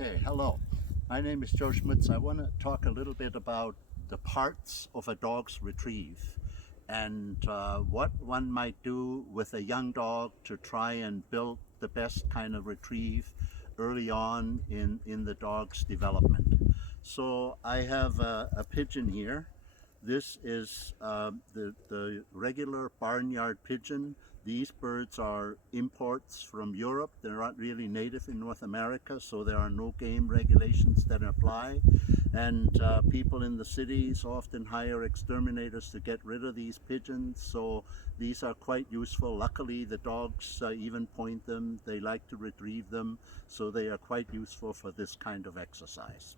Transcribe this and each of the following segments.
Okay, hello. My name is Joe Schmutz. I want to talk a little bit about the parts of a dog's retrieve and what one might do with a young dog to try and build the best kind of retrieve early on in the dog's development. So I have a pigeon here. This is the regular barnyard pigeon. These birds are imports from Europe. They're not really native in North America, so there are no game regulations that apply. And people in the cities often hire exterminators to get rid of these pigeons, so these are quite useful. Luckily, the dogs even point them. They like to retrieve them, so they are quite useful for this kind of exercise.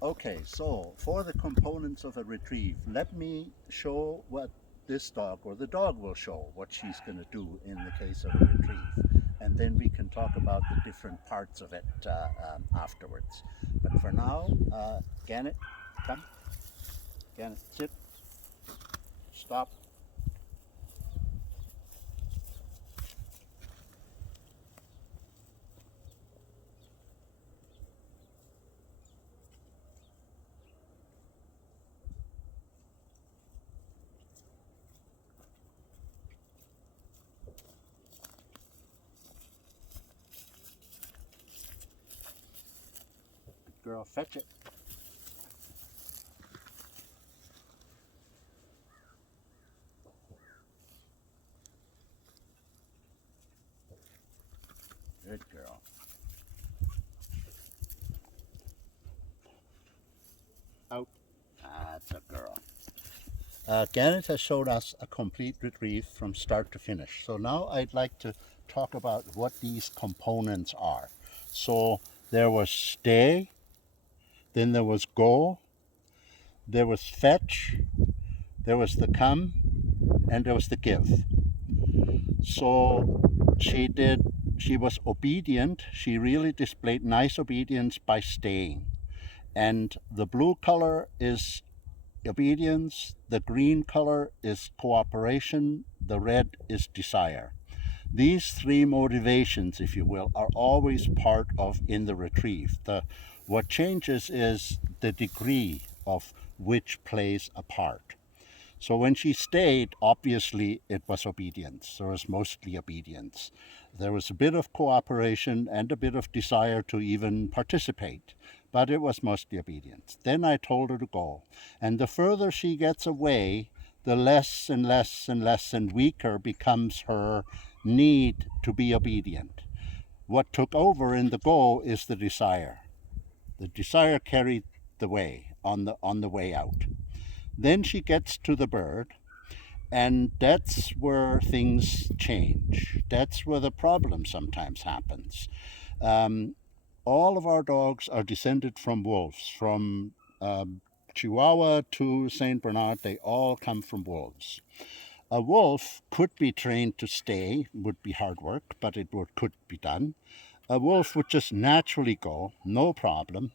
Okay, so for the components of a retrieve, let me show what this dog, or the dog will show what she's going to do in the case of a retrieve, and then we can talk about the different parts of it afterwards. But for now, Gannett, come. Gannett, sit. Stop. Girl, fetch it. Good girl. Out. That's a girl. Gannett has showed us a complete retrieve from start to finish. So now I'd like to talk about what these components are. So there was stay, then there was go, there was fetch, there was the come, and there was the give. So she was obedient. She really displayed nice obedience by staying. And the blue color is obedience, the green color is cooperation, the red is desire. These three motivations, if you will, are always part of in the retrieve. What changes is the degree of which plays a part. So when she stayed, obviously it was obedience. There was mostly obedience. There was a bit of cooperation and a bit of desire to even participate, but it was mostly obedience. Then I told her to go. And the further she gets away, the less and less and less and weaker becomes her need to be obedient. What took over in the go is the desire. The desire carried the way on the way out. Then she gets to the bird, and that's where things change. That's where the problem sometimes happens. All of our dogs are descended from wolves. From Chihuahua to Saint Bernard, they all come from wolves. A wolf could be trained to stay, would be hard work, but could be done. A wolf would just naturally go, no problem.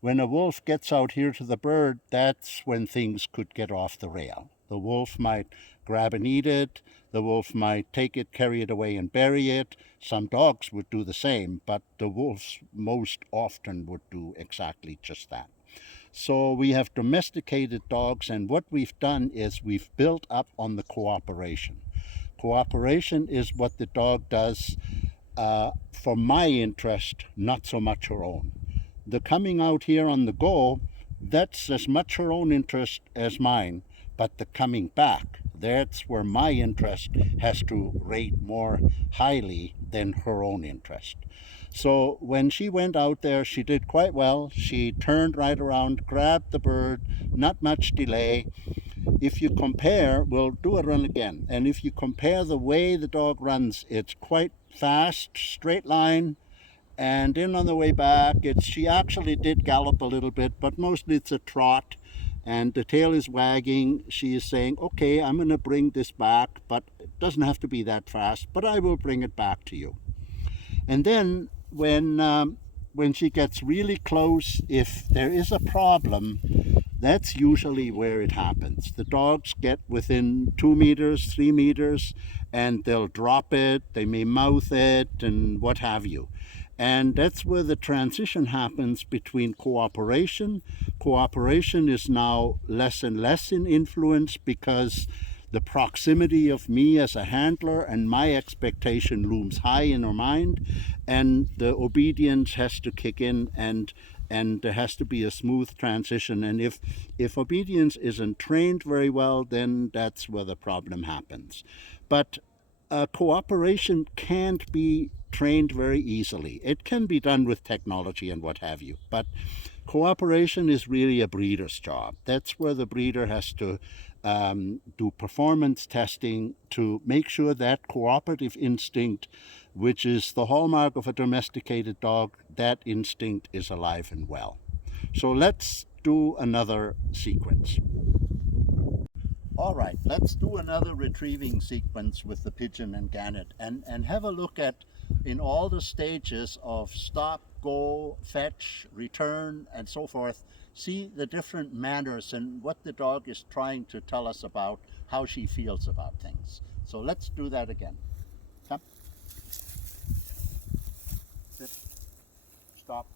When a wolf gets out here to the bird, that's when things could get off the rail. The wolf might grab and eat it. The wolf might take it, carry it away and bury it. Some dogs would do the same, but the wolves most often would do exactly just that. So we have domesticated dogs, and what we've done is we've built up on the cooperation. Cooperation is what the dog does for my interest, not so much her own. The coming out here on the go, that's as much her own interest as mine, but the coming back, that's where my interest has to rate more highly than her own interest. So when she went out there, she did quite well. She turned right around, grabbed the bird, not much delay. If you compare, we'll do a run again, and if you compare the way the dog runs, it's quite fast, straight line. And then on the way back, she actually did gallop a little bit, but mostly it's a trot, and the tail is wagging. She is saying, okay, I'm going to bring this back, but it doesn't have to be that fast, but I will bring it back to you. And then when she gets really close, if there is a problem, that's usually where it happens. The dogs get within 2 meters, 3 meters, and they'll drop it, they may mouth it, and what have you. And that's where the transition happens between cooperation. Cooperation is now less and less in influence because the proximity of me as a handler and my expectation looms high in her mind, and the obedience has to kick in, and there has to be a smooth transition. And if obedience isn't trained very well, then that's where the problem happens. But cooperation can't be trained very easily. It can be done with technology and what have you, but cooperation is really a breeder's job. That's where the breeder has to do performance testing to make sure that cooperative instinct, which is the hallmark of a domesticated dog, that instinct is alive and well. So let's do another sequence. All right, let's do another retrieving sequence with the pigeon and gannet, and have a look at, in all the stages of stop, go, fetch, return, and so forth, see the different manners and what the dog is trying to tell us about how she feels about things. So let's do that again. Come. Sit. Stop.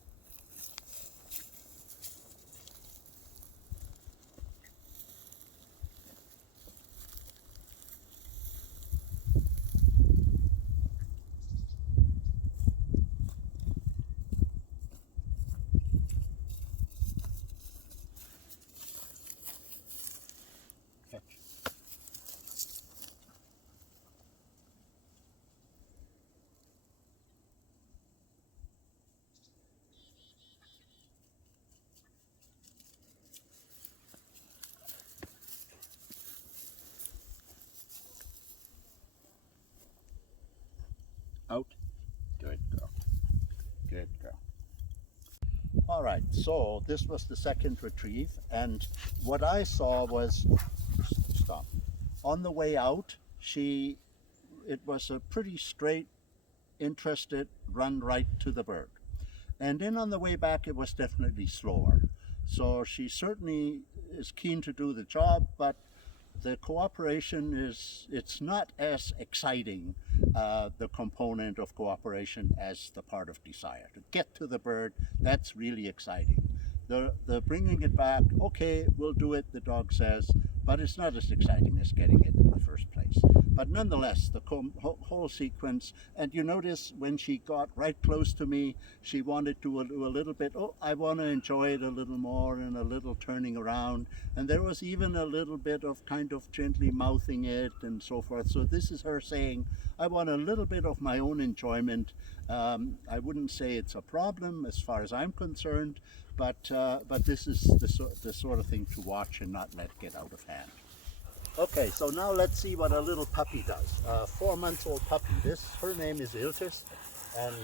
Fetch. Out. Good girl. Good girl. All right, so this was the second retrieve, and what I saw was, stop. On the way out, it was a pretty straight, interested run right to the bird. And then on the way back, it was definitely slower. So she certainly is keen to do the job, but the cooperation it's not as exciting, the component of cooperation, as the part of desire. To get to the bird, that's really exciting. The bringing it back, okay, we'll do it, the dog says, but it's not as exciting as getting it in the first place. But nonetheless, the whole sequence, and you notice when she got right close to me, she wanted to do a little bit, oh, I want to enjoy it a little more, and a little turning around. And there was even a little bit of kind of gently mouthing it and so forth. So this is her saying, I want a little bit of my own enjoyment. I wouldn't say it's a problem as far as I'm concerned, but this is the sort of thing to watch and not let get out of hand. Okay, so now let's see what a little puppy does. 4-month-old puppy. Her name is Iltis, and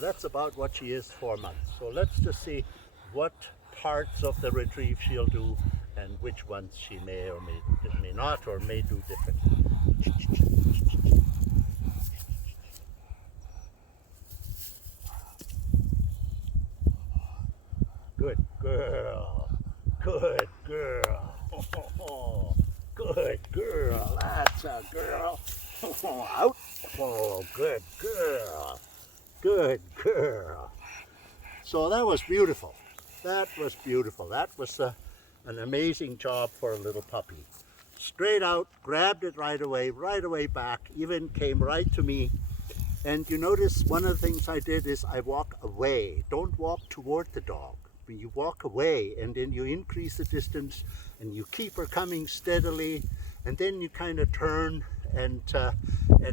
that's about what she is, 4 months. So let's just see what parts of the retrieve she'll do and which ones she may or may not, or may do differently. Good girl. Good girl. Oh, good girl. That's a girl. Oh, out. Oh, good girl. Good girl. So that was beautiful. That was beautiful. That was an amazing job for a little puppy. Straight out, grabbed it right away back, even came right to me. And you notice one of the things I did is I walk away. Don't walk toward the dog. You walk away, and then you increase the distance, and you keep her coming steadily, and then you kind of turn and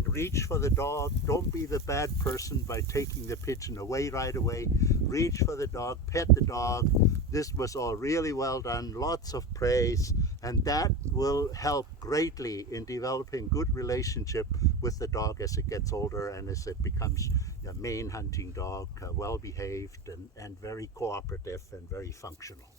reach for the dog. Don't be the bad person by taking the pigeon away right away. Reach for the dog, pet the dog. This was all really well done, lots of praise, and that will help greatly in developing good relationship with the dog as it gets older and as it becomes a main hunting dog, well behaved and very cooperative and very functional.